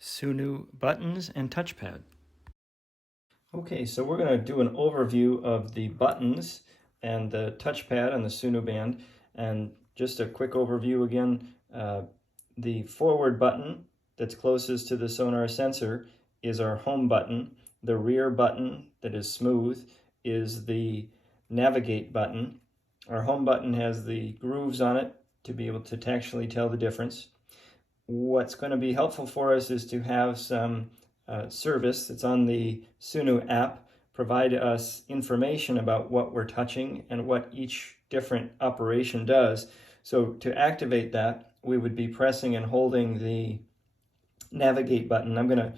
Sunu buttons and touchpad. Okay, so we're going to do an overview of the buttons and the touchpad on the Sunu band. And just a quick overview again, the forward button that's closest to the sonar sensor is our home button. The rear button that is smooth is the navigate button. Our home button has the grooves on it to be able to tactually tell the difference. What's going to be helpful for us is to have some service that's on the Sunu app provide us information about what we're touching and what each different operation does. So to activate that, we would be pressing and holding the navigate button. I'm going to,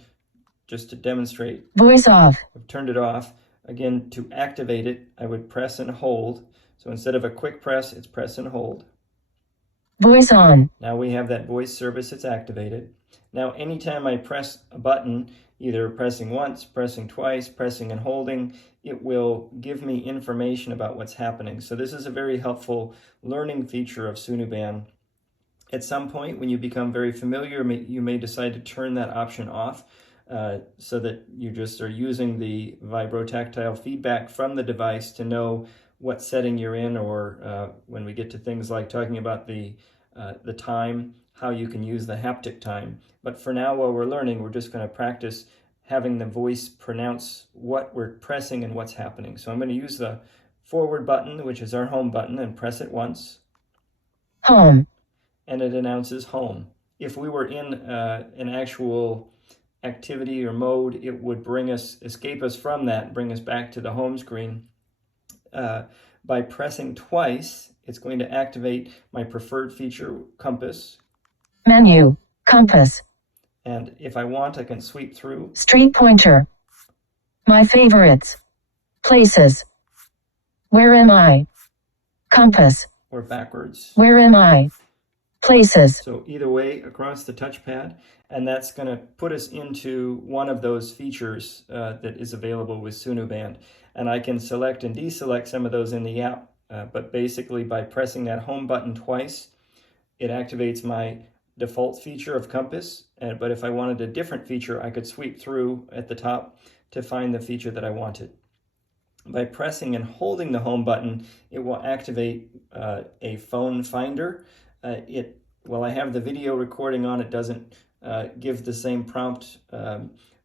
just to demonstrate, voice off. I've turned it off. Again, to activate it, I would press and hold. So instead of a quick press, it's press and hold. Voice on. Now we have that voice service that's activated. Now anytime I press a button, either pressing once, pressing twice, pressing and holding, it will give me information about what's happening. So this is a very helpful learning feature of Sunu Band. At some point when you become very familiar, you may decide to turn that option off so that you just are using the vibrotactile feedback from the device to know what setting you're in, or when we get to things like talking about the time, how you can use the haptic time. But for now, while we're learning, we're just going to practice having the voice pronounce what we're pressing and what's happening. So I'm going to use the forward button, which is our home button, and press it once. Home. And it announces home. If we were in an actual activity or mode, it would escape us from that, bring us back to the home screen. By pressing twice, it's going to activate my preferred feature, compass. Menu, compass. And if I want, I can sweep through. Street pointer. My favorites. Places. Where am I? Compass. Or backwards. Where am I? Places. So either way, across the touchpad, and that's going to put us into one of those features that is available with Sunu Band. And I can select and deselect some of those in the app, but basically by pressing that home button twice, it activates my default feature of compass. But if I wanted a different feature, I could sweep through at the top to find the feature that I wanted. By pressing and holding the home button, it will activate a phone finder. While I have the video recording on, it doesn't give the same prompt,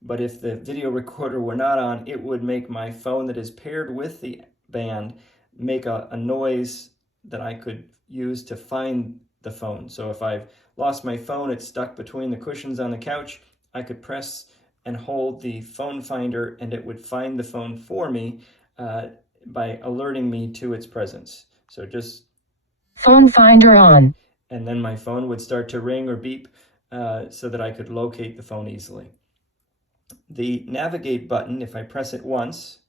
but if the video recorder were not on, it would make my phone that is paired with the band make a noise that I could use to find the phone. So if I've lost my phone, it's stuck between the cushions on the couch, I could press and hold the phone finder and it would find the phone for me by alerting me to its presence. So just phone finder on. And then my phone would start to ring or beep so that I could locate the phone easily. The navigate button, if I press it once,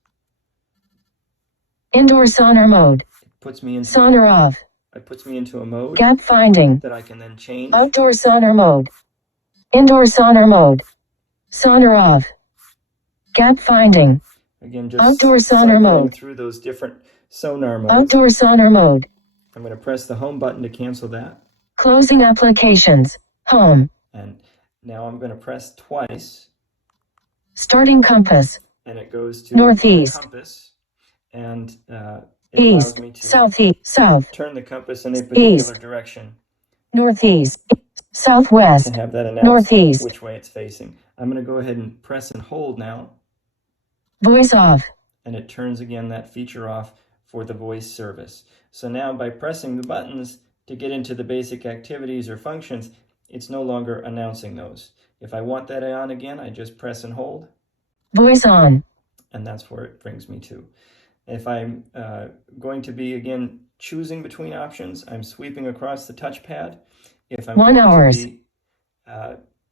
indoor sonar mode. It puts me into a mode gap finding that I can then change. Outdoor sonar mode. Indoor sonar mode. Sonar off. Gap finding. Again, just outdoor sonar mode. Through those different sonar modes. Outdoor sonar mode. I'm going to press the home button to cancel that. Closing applications. Home. And now I'm going to press twice. Starting compass. And it goes to northeast. Compass. And it east. allows me to southeast. South. turn the compass in a particular east. direction. Northeast. Southwest. To have that announce northeast. Which way it's facing. I'm going to go ahead and press and hold now. Voice off. And it turns again that feature off for the voice service. So now by pressing the buttons to get into the basic activities or functions, it's no longer announcing those. If I want that on again, I just press and hold. Voice on. And that's where it brings me to. If I'm going to be, again, choosing between options, I'm sweeping across the touchpad. If I'm 1 hour. To be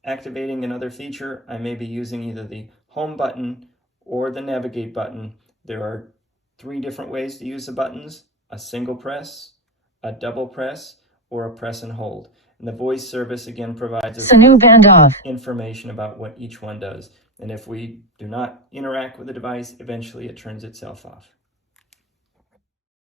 activating another feature, I may be using either the home button or the navigate button. There are 3 different ways to use the buttons: a single press, a double press, or a press and hold. And the voice service again provides us Sunu band off. information about what each one does. And if we do not interact with the device, eventually it turns itself off.